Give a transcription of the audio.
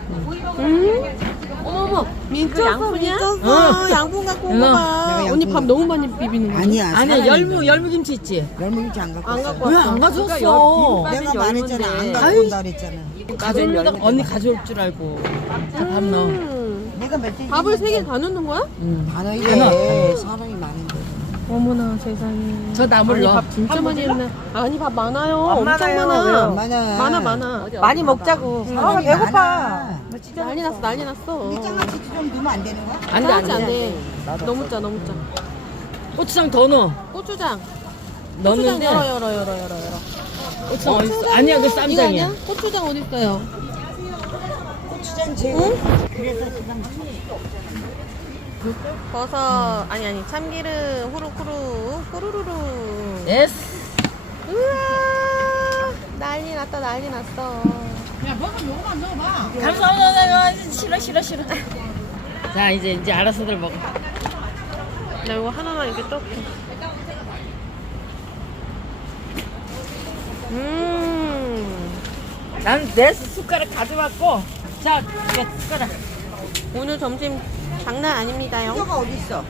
음. 어머머. 미쳤어, 미쳤어. 응. 양분 갖고 온 일로 거 와. 봐. 내가 언니. 밥 너무 많이 비비는 거. 아니야. 아니야 열무 거. 열무 김치 있지? 열무김치 안 갖고 안 왔어. 갖고 왜 왔어. 안 가져왔어? 내가 말했잖아. 안 갖고. 온다 그랬잖아. 가져올려다 언니 가져올 줄 알고 자, 밥 넣어. 음. 내가 몇 밥을 세 개 다 넣는 거야? 응. 안안 넣어. 사람이 많은데. 어머나 세상에. 저 나물 넣어. 밥 진짜 많이 했네. 아니 밥 많아요. 안 엄청 많아요. 많아. 왜요? 많아. 많아 많아. 많이 먹자고. 아, 배고파. 많아. 난리 났어 난리 났어. 이 장아찌 좀 넣으면 안 되는 거야? 안 돼, 안 짜지 안 돼. 돼. 너무 짜 너무 짜. 고추장 더 넣어. 고추장. 고추장 넣었는데 열어 열어 열어 열어 열어. 고추장 어디 있어? 아니야 그 이거 쌈장이야. 아니야? 고추장 어디 있어요? 고추장 제거. 버섯 아니 아니 참기름 후루후루 후루루루. 예스. 우와 난리 났다 난리 났어. 감사합니다. 싫어 싫어 싫어. 자 이제 이제 알아서들 먹어. 나 이거 하나만 이렇게 떡. 음. 난내 숟가락 가져왔고. 자 이제 숟가락. 오늘 점심 장난 아닙니다요. 이거가 어디 있어?